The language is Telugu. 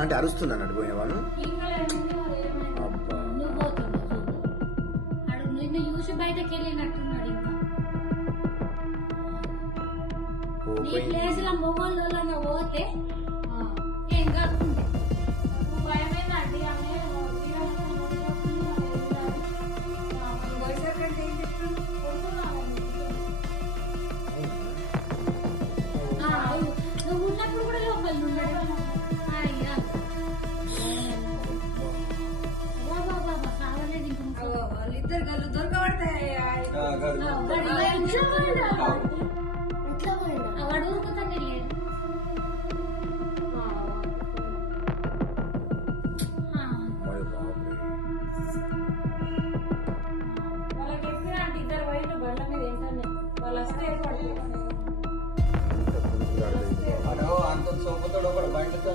అంటే అరుస్తున్నాడు పోయినవాడు నిన్ను చూసి బయటకి వెళ్ళినట్టున్నాడు. ఇంకా నీ ప్లేస్ లో మొగోళ్ళలో పోతే ఏం కాకుంటే భయమేనండి. ఆమె నువ్వు ఉన్నప్పుడు కూడా లోపల ఉన్నాడు. వాళ్ళిద్దరు గల్లు దొరకబడతాయి. వాడు ఊరుకుతాను లేదు. వాళ్ళకి ఎప్పుడు అంటే ఇద్దరు వైపు బండ్ల మీద ఏంటనే వాళ్ళు వస్తే అంత సొమ్ముతో బయటతో